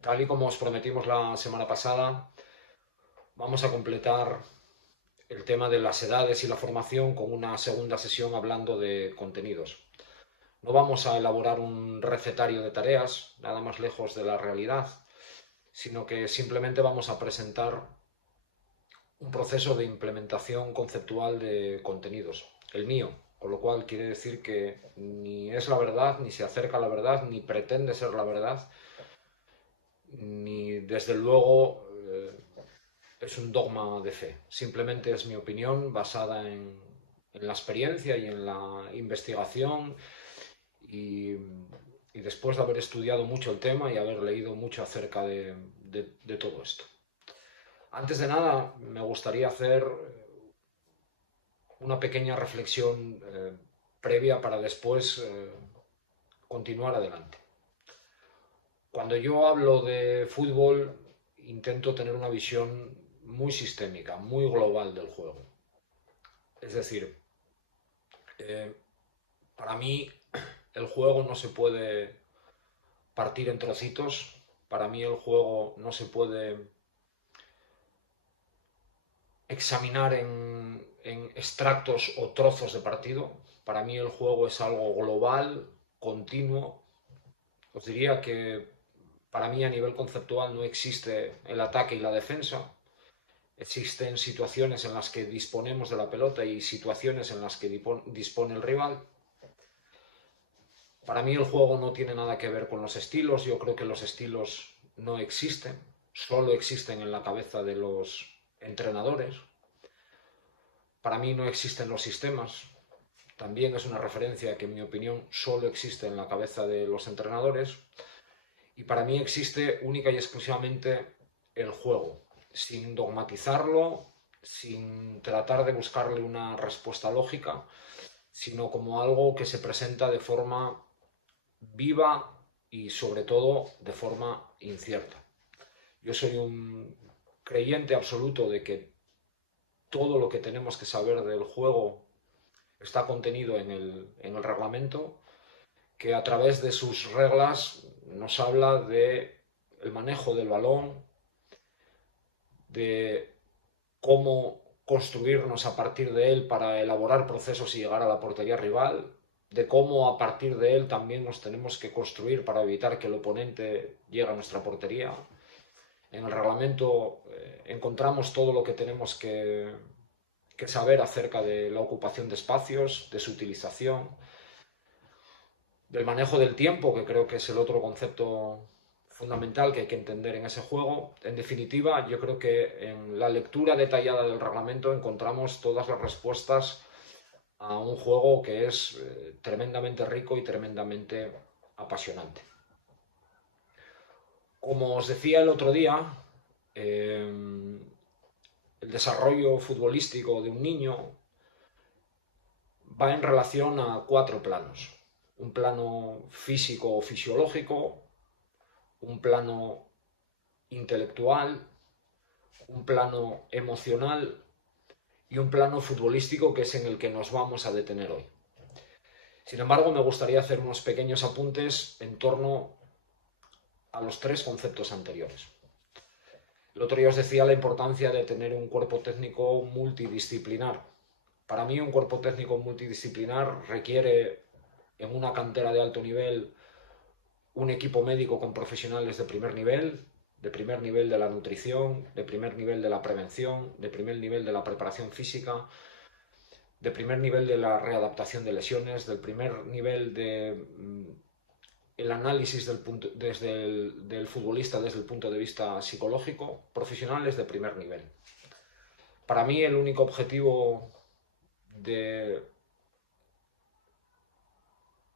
Tal y como os prometimos la semana pasada, vamos a completar el tema de las edades y la formación con una segunda sesión hablando de contenidos. No vamos a elaborar un recetario de tareas, nada más lejos de la realidad, sino que simplemente vamos a presentar un proceso de implementación conceptual de contenidos, el mío, con lo cual quiere decir que ni es la verdad, ni se acerca a la verdad, ni pretende ser la verdad, ni desde luego es un dogma de fe. Simplemente es mi opinión basada en la experiencia y en la investigación y, y, después de haber estudiado mucho el tema y haber leído mucho acerca de todo esto. Antes de nada, me gustaría hacer una pequeña reflexión previa para después continuar adelante. Cuando yo hablo de fútbol, intento tener una visión muy sistémica, muy global del juego. Es decir, eh, para mí el juego no se puede partir en trocitos, para mí el juego no se puede examinar en extractos o trozos de partido, para mí el juego es algo global, continuo. Os diría que para mí a nivel conceptual no existe el ataque y la defensa, existen situaciones en las que disponemos de la pelota y situaciones en las que dispone el rival. Para mí el juego no tiene nada que ver con los estilos, yo creo que los estilos no existen, solo existen en la cabeza de los entrenadores. Para mí no existen los sistemas, también es una referencia que en mi opinión solo existe en la cabeza de los entrenadores. Y para mí existe única y exclusivamente el juego, sin dogmatizarlo, sin tratar de buscarle una respuesta lógica, sino como algo que se presenta de forma viva y sobre todo de forma incierta. Yo soy un creyente absoluto de que todo lo que tenemos que saber del juego está contenido en el reglamento, que a través de sus reglas nos habla de el manejo del balón, de cómo construirnos a partir de él para elaborar procesos y llegar a la portería rival, de cómo a partir de él también nos tenemos que construir para evitar que el oponente llegue a nuestra portería. En el reglamento encontramos todo lo que tenemos que saber acerca de la ocupación de espacios, de su utilización, del manejo del tiempo, que creo que es el otro concepto fundamental que hay que entender en ese juego. En definitiva, yo creo que en la lectura detallada del reglamento encontramos todas las respuestas a un juego que es tremendamente rico y tremendamente apasionante. Como os decía el otro día, el desarrollo futbolístico de un niño va en relación a cuatro planos. Un plano físico o fisiológico, un plano intelectual, un plano emocional y un plano futbolístico que es en el que nos vamos a detener hoy. Sin embargo, me gustaría hacer unos pequeños apuntes en torno a los tres conceptos anteriores. El otro día os decía la importancia de tener un cuerpo técnico multidisciplinar. Para mí un cuerpo técnico multidisciplinar requiere en una cantera de alto nivel un equipo médico con profesionales de primer nivel de la nutrición, de primer nivel de la prevención, de primer nivel de la preparación física, de primer nivel de la readaptación de lesiones, del primer nivel de el análisis del futbolista desde el punto de vista psicológico, profesionales de primer nivel. Para mí el único objetivo de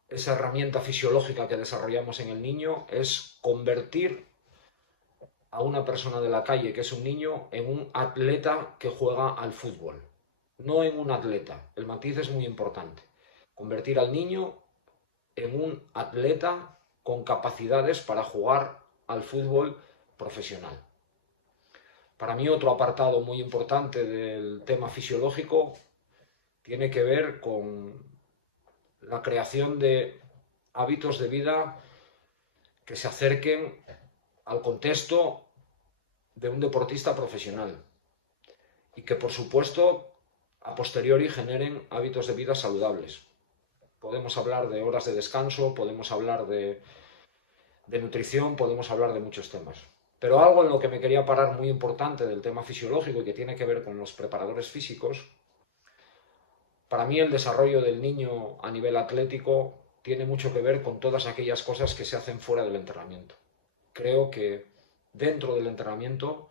esa herramienta fisiológica que desarrollamos en el niño es convertir a una persona de la calle, que es un niño, en un atleta que juega al fútbol. No en un atleta. El matiz es muy importante. Convertir al niño en un atleta con capacidades para jugar al fútbol profesional. Para mí otro apartado muy importante del tema fisiológico tiene que ver con la creación de hábitos de vida que se acerquen al contexto de un deportista profesional y que, por supuesto, a posteriori generen hábitos de vida saludables. Podemos hablar de horas de descanso, podemos hablar de nutrición, podemos hablar de muchos temas. Pero algo en lo que me quería parar muy importante del tema fisiológico y que tiene que ver con los preparadores físicos, para mí el desarrollo del niño a nivel atlético tiene mucho que ver con todas aquellas cosas que se hacen fuera del entrenamiento. Creo que dentro del entrenamiento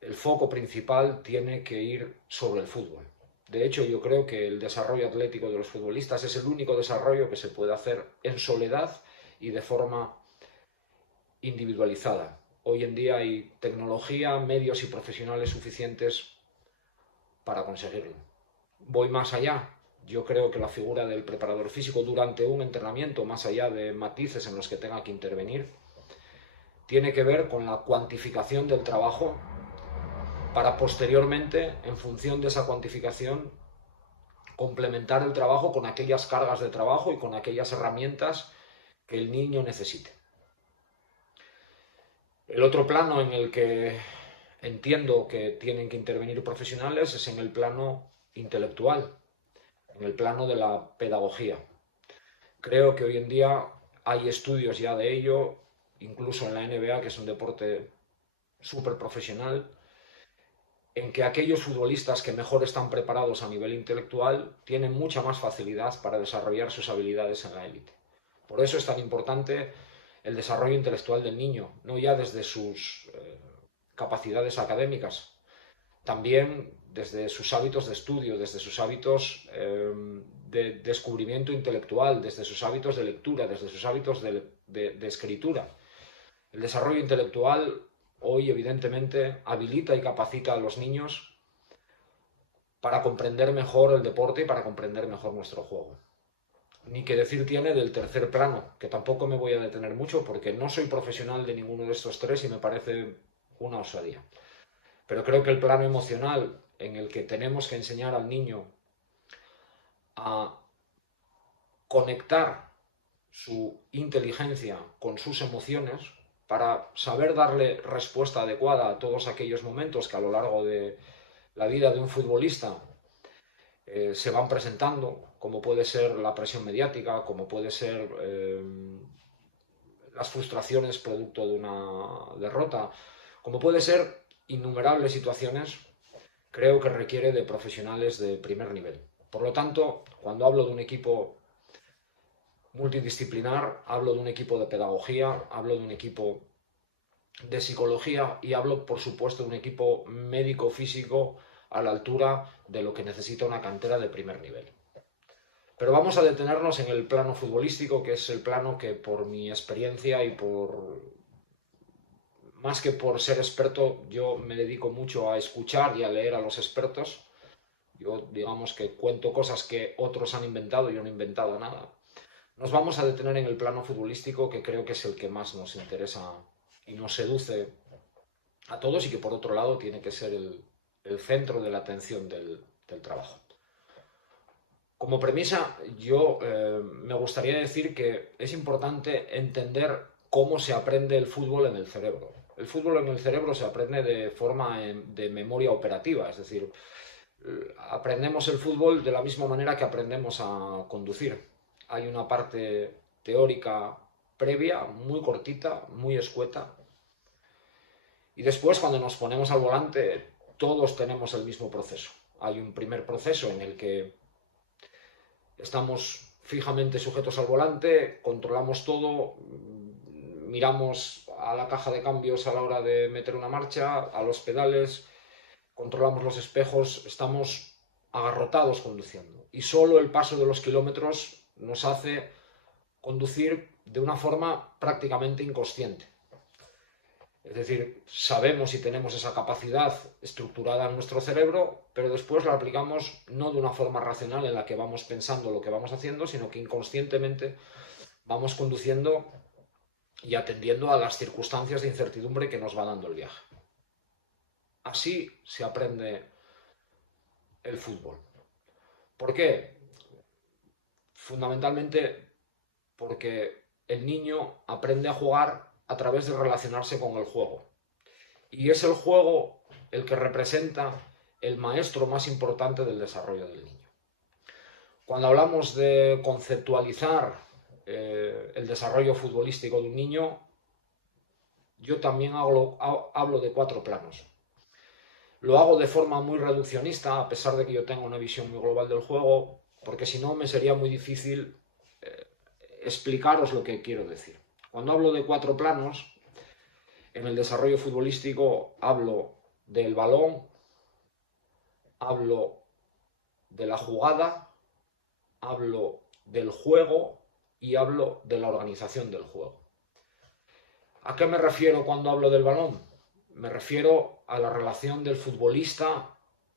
el foco principal tiene que ir sobre el fútbol. De hecho, yo creo que el desarrollo atlético de los futbolistas es el único desarrollo que se puede hacer en soledad y de forma individualizada. Hoy en día hay tecnología, medios y profesionales suficientes para conseguirlo. Voy más allá. Yo creo que la figura del preparador físico durante un entrenamiento, más allá de matices en los que tenga que intervenir, tiene que ver con la cuantificación del trabajo para posteriormente, en función de esa cuantificación, complementar el trabajo con aquellas cargas de trabajo y con aquellas herramientas que el niño necesite. El otro plano en el que entiendo que tienen que intervenir profesionales es en el plano intelectual, en el plano de la pedagogía. Creo que hoy en día hay estudios ya de ello, incluso en la NBA, que es un deporte súper profesional, en que aquellos futbolistas que mejor están preparados a nivel intelectual tienen mucha más facilidad para desarrollar sus habilidades en la élite. Por eso es tan importante el desarrollo intelectual del niño, no ya desde sus capacidades académicas, también desde sus hábitos de estudio, desde sus hábitos de descubrimiento intelectual, desde sus hábitos de lectura, desde sus hábitos de escritura. El desarrollo intelectual hoy, evidentemente, habilita y capacita a los niños para comprender mejor el deporte y para comprender mejor nuestro juego. Ni que decir tiene del tercer plano, que tampoco me voy a detener mucho porque no soy profesional de ninguno de estos tres y me parece una osadía. Pero creo que el plano emocional, en el que tenemos que enseñar al niño a conectar su inteligencia con sus emociones para saber darle respuesta adecuada a todos aquellos momentos que a lo largo de la vida de un futbolista se van presentando, como puede ser la presión mediática, como puede ser las frustraciones producto de una derrota, como puede ser innumerables situaciones, creo que requiere de profesionales de primer nivel. Por lo tanto, cuando hablo de un equipo multidisciplinar, hablo de un equipo de pedagogía, hablo de un equipo de psicología y hablo, por supuesto, de un equipo médico-físico a la altura de lo que necesita una cantera de primer nivel. Pero vamos a detenernos en el plano futbolístico, que es el plano que por mi experiencia y más que por ser experto, yo me dedico mucho a escuchar y a leer a los expertos. Yo, digamos que cuento cosas que otros han inventado, yo no he inventado nada. Nos vamos a detener en el plano futbolístico, que creo que es el que más nos interesa y nos seduce a todos y que por otro lado tiene que ser el centro de la atención del trabajo. Como premisa, yo me gustaría decir que es importante entender cómo se aprende el fútbol en el cerebro. El fútbol en el cerebro se aprende de forma de memoria operativa, es decir, aprendemos el fútbol de la misma manera que aprendemos a conducir. Hay una parte teórica previa, muy cortita, muy escueta, y después cuando nos ponemos al volante todos tenemos el mismo proceso. Hay un primer proceso en el que estamos fijamente sujetos al volante, controlamos todo, miramos a la caja de cambios a la hora de meter una marcha, a los pedales, controlamos los espejos, estamos agarrotados conduciendo. Y solo el paso de los kilómetros nos hace conducir de una forma prácticamente inconsciente. Es decir, sabemos y tenemos esa capacidad estructurada en nuestro cerebro, pero después la aplicamos no de una forma racional en la que vamos pensando lo que vamos haciendo, sino que inconscientemente vamos conduciendo y atendiendo a las circunstancias de incertidumbre que nos va dando el viaje. Así se aprende el fútbol. ¿Por qué? Fundamentalmente porque el niño aprende a jugar a través de relacionarse con el juego. Y es el juego el que representa el maestro más importante del desarrollo del niño. Cuando hablamos de conceptualizar el desarrollo futbolístico de un niño, yo también hablo de 4 planos. Lo hago de forma muy reduccionista, a pesar de que yo tengo una visión muy global del juego, porque si no me sería muy difícil explicaros lo que quiero decir. Cuando hablo de 4 planos, en el desarrollo futbolístico hablo del balón, hablo de la jugada, hablo del juego y hablo de la organización del juego. ¿A qué me refiero cuando hablo del balón? Me refiero a la relación del futbolista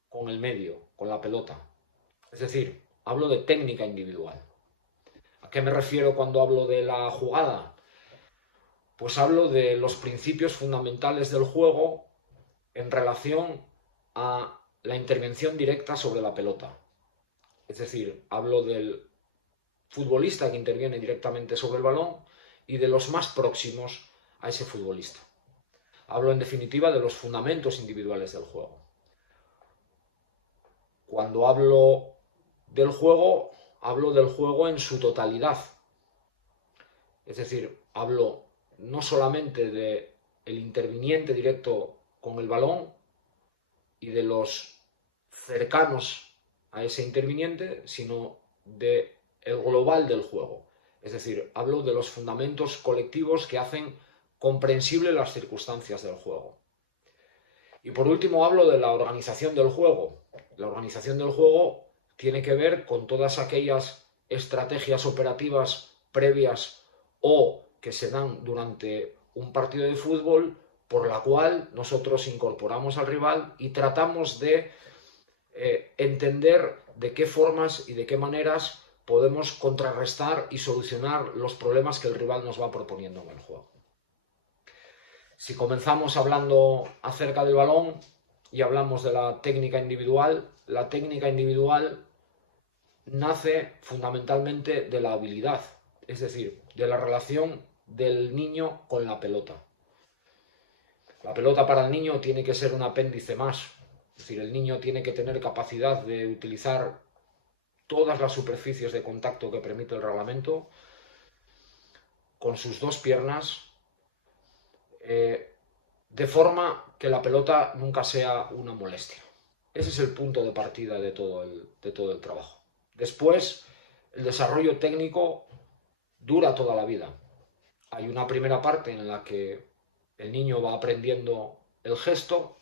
con el medio, con la pelota. Es decir, hablo de técnica individual. ¿A qué me refiero cuando hablo de la jugada? Pues hablo de los principios fundamentales del juego en relación a la intervención directa sobre la pelota. Es decir, hablo del futbolista que interviene directamente sobre el balón y de los más próximos a ese futbolista. Hablo en definitiva de los fundamentos individuales del juego. Cuando hablo del juego en su totalidad. Es decir, hablo no solamente del interviniente directo con el balón y de los cercanos a ese interviniente, sino del global del juego. Es decir, hablo de los fundamentos colectivos que hacen comprensible las circunstancias del juego. Y por último hablo de la organización del juego. La organización del juego tiene que ver con todas aquellas estrategias operativas previas o que se dan durante un partido de fútbol por la cual nosotros incorporamos al rival y tratamos de entender de qué formas y de qué maneras podemos contrarrestar y solucionar los problemas que el rival nos va proponiendo en el juego. Si comenzamos hablando acerca del balón y hablamos de la técnica individual nace fundamentalmente de la habilidad, es decir, de la relación del niño con la pelota. La pelota para el niño tiene que ser un apéndice más, es decir, el niño tiene que tener capacidad de utilizar todas las superficies de contacto que permite el reglamento con sus 2 piernas, de forma que la pelota nunca sea una molestia. Ese es el punto de partida de todo el trabajo. Después, el desarrollo técnico dura toda la vida. Hay una primera parte en la que el niño va aprendiendo el gesto.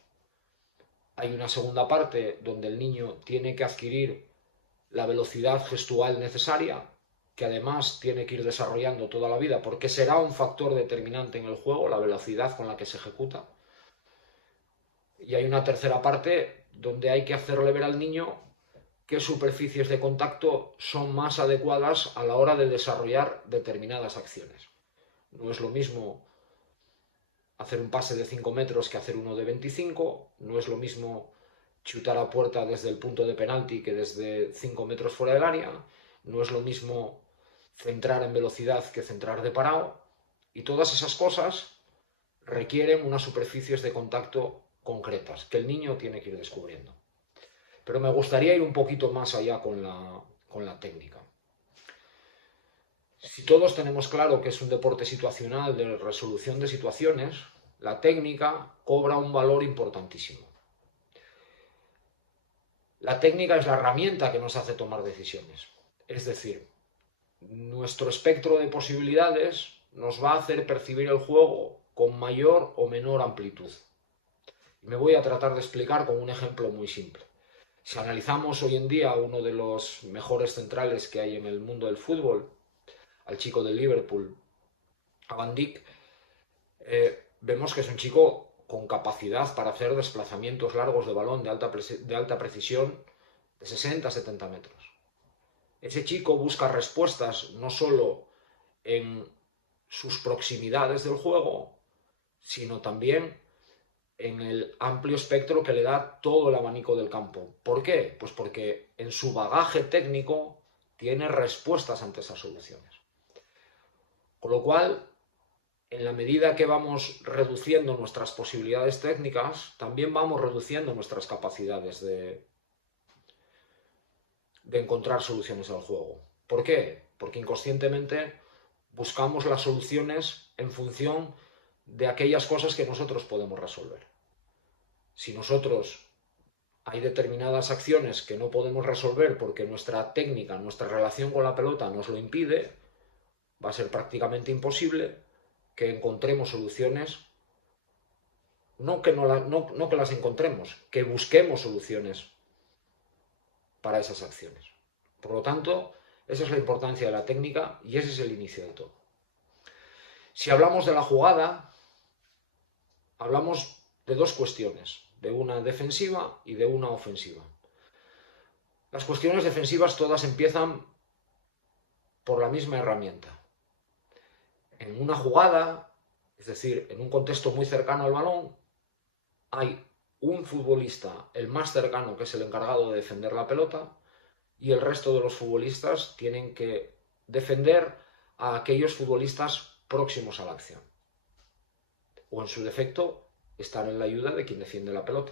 Hay una segunda parte donde el niño tiene que adquirir la velocidad gestual necesaria, que además tiene que ir desarrollando toda la vida, porque será un factor determinante en el juego, la velocidad con la que se ejecuta. Y hay una tercera parte donde hay que hacerle ver al niño qué superficies de contacto son más adecuadas a la hora de desarrollar determinadas acciones. No es lo mismo hacer un pase de 5 metros que hacer uno de 25, no es lo mismo chutar a puerta desde el punto de penalti que desde 5 metros fuera del área, no es lo mismo centrar en velocidad que centrar de parado, y todas esas cosas requieren unas superficies de contacto concretas que el niño tiene que ir descubriendo. Pero me gustaría ir un poquito más allá con la técnica. Si todos tenemos claro que es un deporte situacional de resolución de situaciones, la técnica cobra un valor importantísimo. La técnica es la herramienta que nos hace tomar decisiones. Es decir, nuestro espectro de posibilidades nos va a hacer percibir el juego con mayor o menor amplitud. Y me voy a tratar de explicar con un ejemplo muy simple. Si analizamos hoy en día a uno de los mejores centrales que hay en el mundo del fútbol, al chico del Liverpool, a Van Dijk, vemos que es un chico con capacidad para hacer desplazamientos largos de balón de alta precisión de 60-70 metros. Ese chico busca respuestas no solo en sus proximidades del juego, sino también en el amplio espectro que le da todo el abanico del campo. ¿Por qué? Pues porque en su bagaje técnico tiene respuestas ante esas soluciones. Con lo cual, en la medida que vamos reduciendo nuestras posibilidades técnicas, también vamos reduciendo nuestras capacidades de encontrar soluciones al juego. ¿Por qué? Porque inconscientemente buscamos las soluciones en función de aquellas cosas que nosotros podemos resolver. Si nosotros hay determinadas acciones que no podemos resolver porque nuestra técnica, nuestra relación con la pelota nos lo impide, va a ser prácticamente imposible que encontremos soluciones, no que las encontremos, que busquemos soluciones para esas acciones. Por lo tanto, esa es la importancia de la técnica y ese es el inicio de todo. Si hablamos de la jugada, hablamos de dos cuestiones, de una defensiva y de una ofensiva. Las cuestiones defensivas todas empiezan por la misma herramienta. En una jugada, es decir, en un contexto muy cercano al balón, hay un futbolista, el más cercano, que es el encargado de defender la pelota, y el resto de los futbolistas tienen que defender a aquellos futbolistas próximos a la acción. O en su defecto, estar en la ayuda de quien defiende la pelota.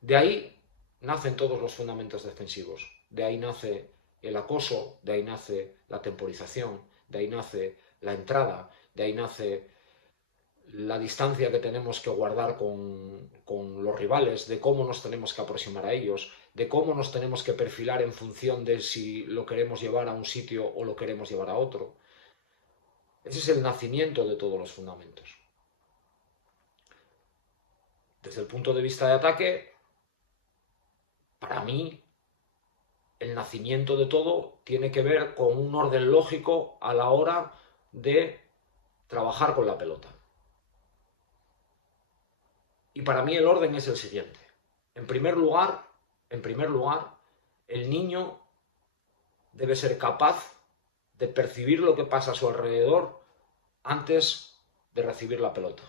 De ahí nacen todos los fundamentos defensivos. De ahí nace el acoso, de ahí nace la temporización, de ahí nace la entrada, de ahí nace la distancia que tenemos que guardar con los rivales, de cómo nos tenemos que aproximar a ellos, de cómo nos tenemos que perfilar en función de si lo queremos llevar a un sitio o lo queremos llevar a otro. Ese es el nacimiento de todos los fundamentos. Desde el punto de vista de ataque, para mí, el nacimiento de todo tiene que ver con un orden lógico a la hora de trabajar con la pelota. Y para mí el orden es el siguiente. En primer lugar, el niño debe ser capaz de percibir lo que pasa a su alrededor antes de recibir la pelota.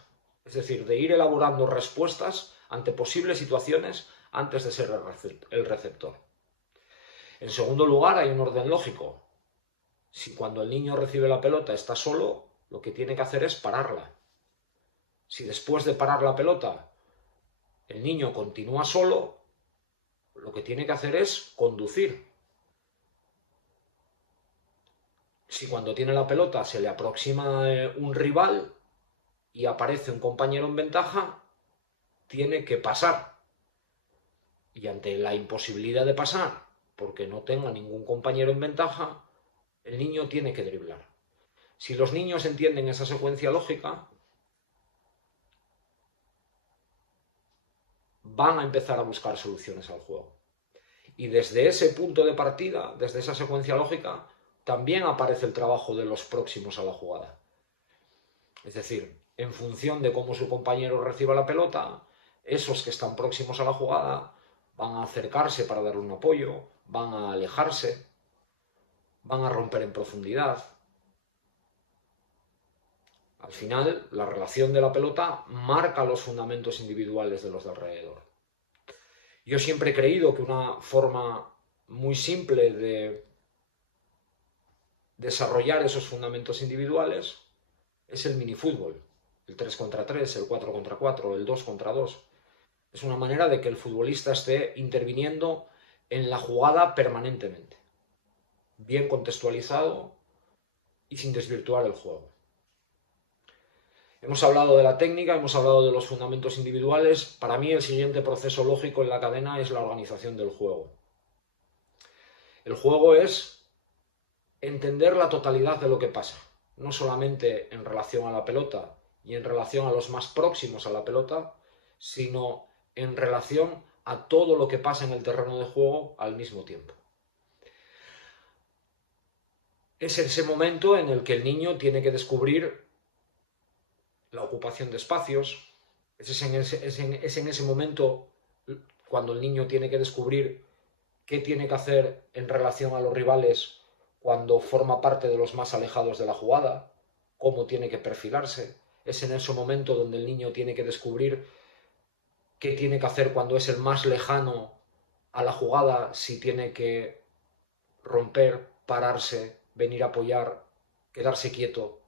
Es decir, de ir elaborando respuestas ante posibles situaciones antes de ser el receptor. En segundo lugar, hay un orden lógico. Si cuando el niño recibe la pelota está solo, lo que tiene que hacer es pararla. Si después de parar la pelota el niño continúa solo, lo que tiene que hacer es conducir. Si cuando tiene la pelota se le aproxima un rival y aparece un compañero en ventaja, tiene que pasar. Y ante la imposibilidad de pasar, porque no tenga ningún compañero en ventaja, el niño tiene que driblar. Si los niños entienden esa secuencia lógica, van a empezar a buscar soluciones al juego. Y desde ese punto de partida, desde esa secuencia lógica, también aparece el trabajo de los próximos a la jugada. Es decir, en función de cómo su compañero reciba la pelota, esos que están próximos a la jugada van a acercarse para darle un apoyo, van a alejarse, van a romper en profundidad. Al final, la relación de la pelota marca los fundamentos individuales de los de alrededor. Yo siempre he creído que una forma muy simple de desarrollar esos fundamentos individuales es el minifútbol, el 3 contra 3, el 4 contra 4, el 2 contra 2. Es una manera de que el futbolista esté interviniendo en la jugada permanentemente, bien contextualizado y sin desvirtuar el juego. Hemos hablado de la técnica, hemos hablado de los fundamentos individuales. Para mí el siguiente proceso lógico en la cadena es la organización del juego. El juego es entender la totalidad de lo que pasa, no solamente en relación a la pelota y en relación a los más próximos a la pelota, sino en relación a todo lo que pasa en el terreno de juego al mismo tiempo. Es ese momento en el que el niño tiene que descubrir la ocupación de espacios, es en ese momento cuando el niño tiene que descubrir qué tiene que hacer en relación a los rivales cuando forma parte de los más alejados de la jugada, cómo tiene que perfilarse, es en ese momento donde el niño tiene que descubrir qué tiene que hacer cuando es el más lejano a la jugada, si tiene que romper, pararse, venir a apoyar, quedarse quieto.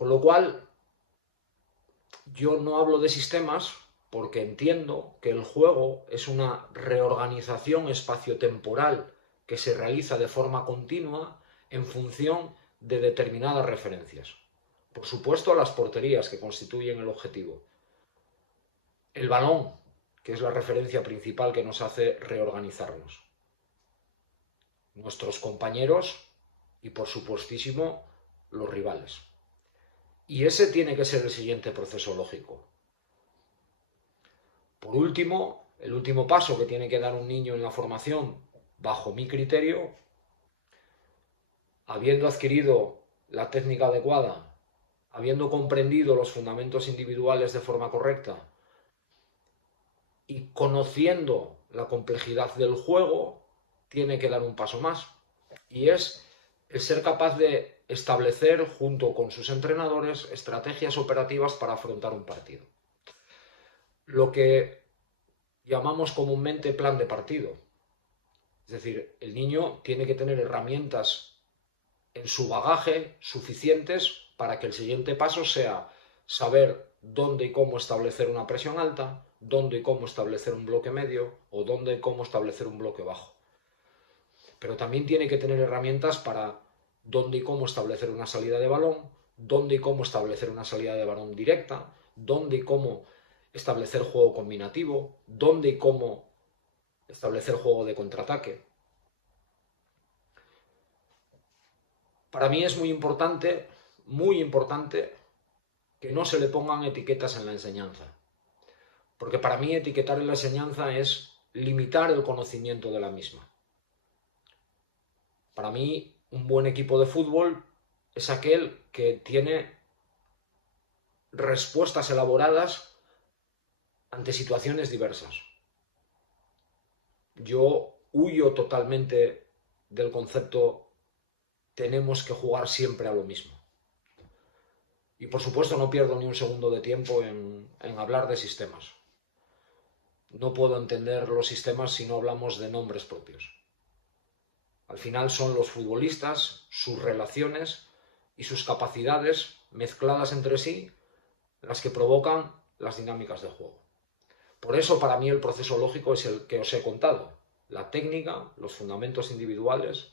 Con lo cual, yo no hablo de sistemas porque entiendo que el juego es una reorganización espaciotemporal que se realiza de forma continua en función de determinadas referencias. Por supuesto, las porterías que constituyen el objetivo. El balón, que es la referencia principal que nos hace reorganizarnos. Nuestros compañeros y, por supuestísimo, los rivales. Y ese tiene que ser el siguiente proceso lógico. Por último, el último paso que tiene que dar un niño en la formación, bajo mi criterio, habiendo adquirido la técnica adecuada, habiendo comprendido los fundamentos individuales de forma correcta y conociendo la complejidad del juego, tiene que dar un paso más. Y es el ser capaz de establecer, junto con sus entrenadores, estrategias operativas para afrontar un partido. Lo que llamamos comúnmente plan de partido. Es decir, el niño tiene que tener herramientas en su bagaje suficientes para que el siguiente paso sea saber dónde y cómo establecer una presión alta, dónde y cómo establecer un bloque medio o dónde y cómo establecer un bloque bajo. Pero también tiene que tener herramientas para dónde y cómo establecer una salida de balón, dónde y cómo establecer una salida de balón directa, dónde y cómo establecer juego combinativo, dónde y cómo establecer juego de contraataque. Para mí es muy importante que no se le pongan etiquetas en la enseñanza. Porque para mí etiquetar en la enseñanza es limitar el conocimiento de la misma. Para mí, un buen equipo de fútbol es aquel que tiene respuestas elaboradas ante situaciones diversas. Yo huyo totalmente del concepto tenemos que jugar siempre a lo mismo. Y por supuesto no pierdo ni un segundo de tiempo en hablar de sistemas. No puedo entender los sistemas si no hablamos de nombres propios. Al final son los futbolistas, sus relaciones y sus capacidades mezcladas entre sí las que provocan las dinámicas de juego. Por eso para mí el proceso lógico es el que os he contado. La técnica, los fundamentos individuales,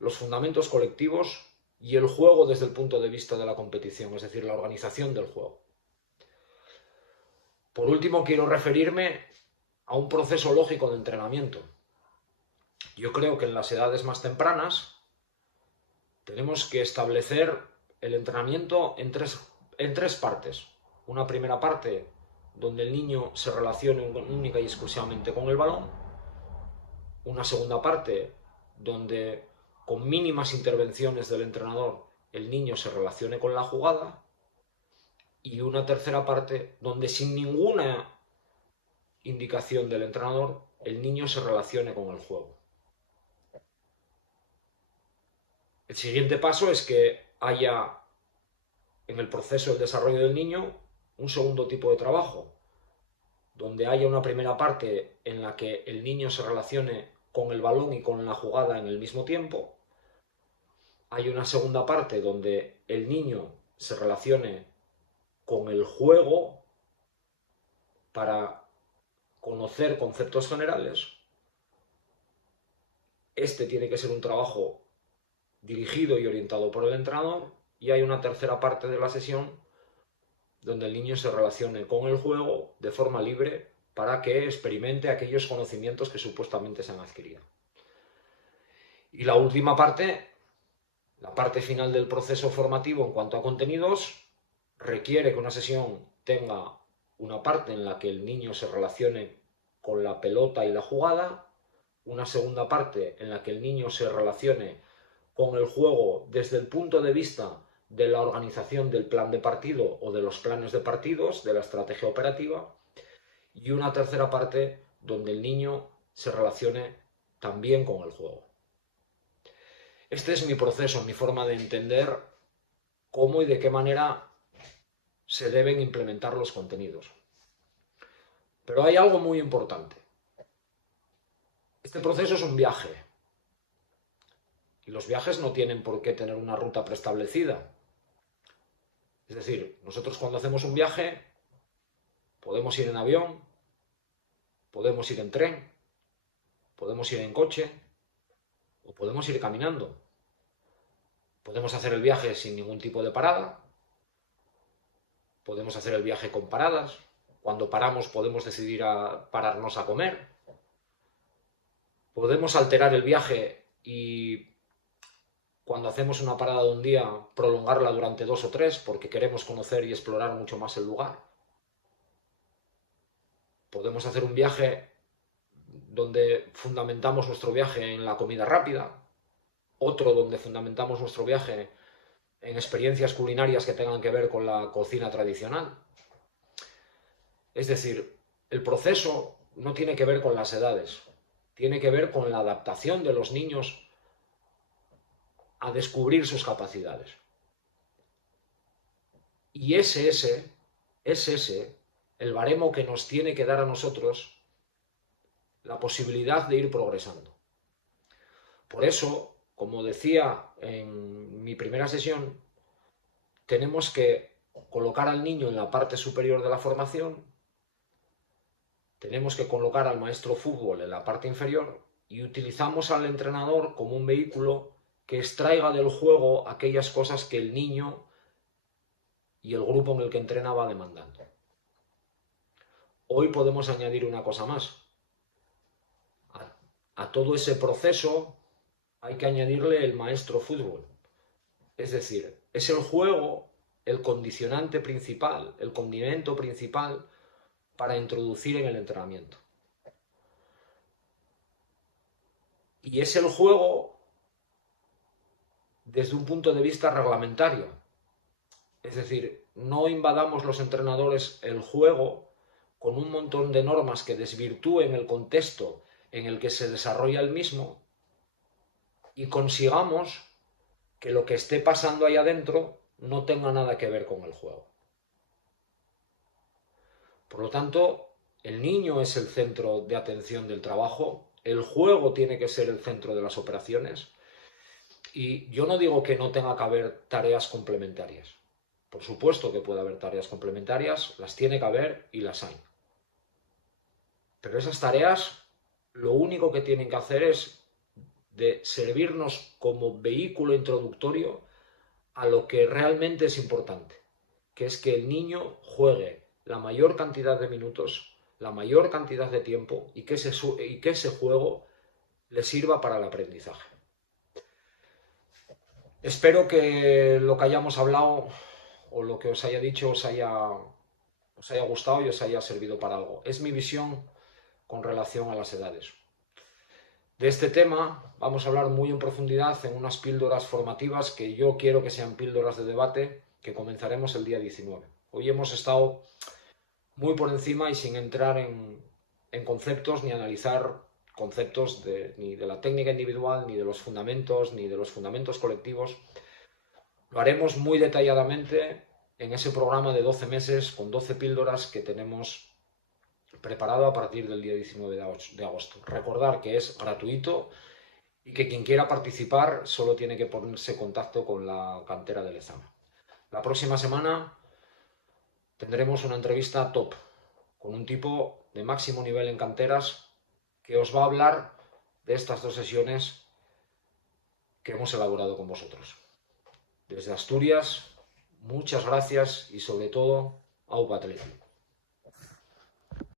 los fundamentos colectivos y el juego desde el punto de vista de la competición, es decir, la organización del juego. Por último, quiero referirme a un proceso lógico de entrenamiento. Yo creo que en las edades más tempranas tenemos que establecer el entrenamiento en tres partes. Una primera parte donde el niño se relacione única y exclusivamente con el balón. Una segunda parte donde con mínimas intervenciones del entrenador el niño se relacione con la jugada. Y una tercera parte donde sin ninguna indicación del entrenador el niño se relacione con el juego. El siguiente paso es que haya en el proceso del desarrollo del niño un segundo tipo de trabajo, donde haya una primera parte en la que el niño se relacione con el balón y con la jugada en el mismo tiempo. Hay una segunda parte donde el niño se relacione con el juego para conocer conceptos generales. Este tiene que ser un trabajo dirigido y orientado por el entrenador, y hay una tercera parte de la sesión donde el niño se relacione con el juego de forma libre para que experimente aquellos conocimientos que supuestamente se han adquirido. Y la última parte, la parte final del proceso formativo en cuanto a contenidos, requiere que una sesión tenga una parte en la que el niño se relacione con la pelota y la jugada, una segunda parte en la que el niño se relacione con el juego desde el punto de vista de la organización del plan de partido o de los planes de partidos, de la estrategia operativa, y una tercera parte donde el niño se relacione también con el juego. Este es mi proceso, mi forma de entender cómo y de qué manera se deben implementar los contenidos. Pero hay algo muy importante. Este proceso es un viaje. Y los viajes no tienen por qué tener una ruta preestablecida. Es decir, nosotros cuando hacemos un viaje podemos ir en avión, podemos ir en tren, podemos ir en coche o podemos ir caminando. Podemos hacer el viaje sin ningún tipo de parada, podemos hacer el viaje con paradas. Cuando paramos podemos decidir pararnos a comer. Podemos alterar el viaje y cuando hacemos una parada de un día prolongarla durante 2 o 3 porque queremos conocer y explorar mucho más el lugar. Podemos hacer un viaje donde fundamentamos nuestro viaje en la comida rápida, otro donde fundamentamos nuestro viaje en experiencias culinarias que tengan que ver con la cocina tradicional. Es decir, el proceso no tiene que ver con las edades, tiene que ver con la adaptación de los niños a descubrir sus capacidades. Y es ese el baremo que nos tiene que dar a nosotros la posibilidad de ir progresando. Por eso, como decía en mi primera sesión, tenemos que colocar al niño en la parte superior de la formación, tenemos que colocar al maestro fútbol en la parte inferior y utilizamos al entrenador como un vehículo que extraiga del juego aquellas cosas que el niño y el grupo en el que entrena va demandando. Hoy podemos añadir una cosa más. A todo ese proceso hay que añadirle el maestro fútbol. Es decir, es el juego el condicionante principal, el condimento principal para introducir en el entrenamiento. Y es el juego desde un punto de vista reglamentario. Es decir, no invadamos los entrenadores el juego con un montón de normas que desvirtúen el contexto en el que se desarrolla el mismo y consigamos que lo que esté pasando ahí adentro no tenga nada que ver con el juego. Por lo tanto, el niño es el centro de atención del trabajo, el juego tiene que ser el centro de las operaciones y yo no digo que no tenga que haber tareas complementarias. Por supuesto que puede haber tareas complementarias, las tiene que haber y las hay. Pero esas tareas lo único que tienen que hacer es de servirnos como vehículo introductorio a lo que realmente es importante, que es que el niño juegue la mayor cantidad de minutos, la mayor cantidad de tiempo y que ese juego le sirva para el aprendizaje. Espero que lo que hayamos hablado o lo que os haya dicho os haya gustado y os haya servido para algo. Es mi visión con relación a las edades. De este tema vamos a hablar muy en profundidad en unas píldoras formativas que yo quiero que sean píldoras de debate que comenzaremos el día 19. Hoy hemos estado muy por encima y sin entrar en conceptos ni analizar conceptos ni de la técnica individual, ni de los fundamentos, ni de los fundamentos colectivos. Lo haremos muy detalladamente en ese programa de 12 meses con 12 píldoras que tenemos preparado a partir del día 19 de agosto. Recordar que es gratuito y que quien quiera participar solo tiene que ponerse en contacto con la cantera de Lezama. La próxima semana tendremos una entrevista top con un tipo de máximo nivel en canteras que os va a hablar de estas 2 sesiones que hemos elaborado con vosotros. Desde Asturias, muchas gracias y sobre todo, Aupa Atleti.